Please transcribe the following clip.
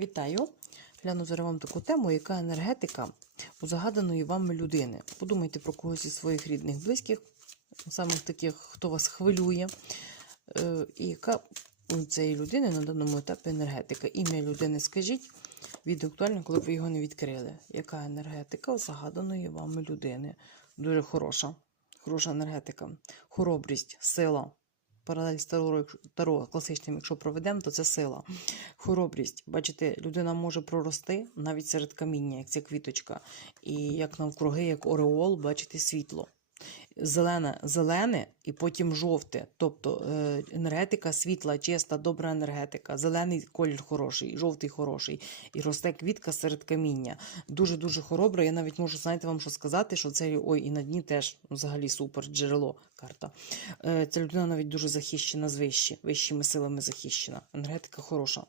Вітаю! Гляну зараз вам таку тему, яка енергетика у загаданої вами людини. Подумайте про когось із своїх рідних, близьких, самих таких, хто вас хвилює, е, і яка у цієї людини на даному етапі енергетика. Ім'я людини скажіть, відео актуально, коли ви його не відкрили. Яка енергетика у загаданої вами людини? Дуже хороша. Хороша енергетика. Хоробрість, сила. Паралель з таро, таро класичним, якщо проведемо, то це сила. Хоробрість. Бачите, людина може прорости навіть серед каміння, як ця квіточка. І як навкруги, як ореол, бачите світло. Зелене, зелене і потім жовте. Тобто е, енергетика світла, чиста, добра енергетика. Зелений колір хороший, жовтий хороший. І росте квітка серед каміння. Дуже-дуже хоробра. Я навіть можу, знаєте, вам що сказати, що це ой, і на дні теж взагалі супер джерело карта. Е, Ця людина навіть дуже захищена з вищі, вищими силами захищена. Енергетика хороша.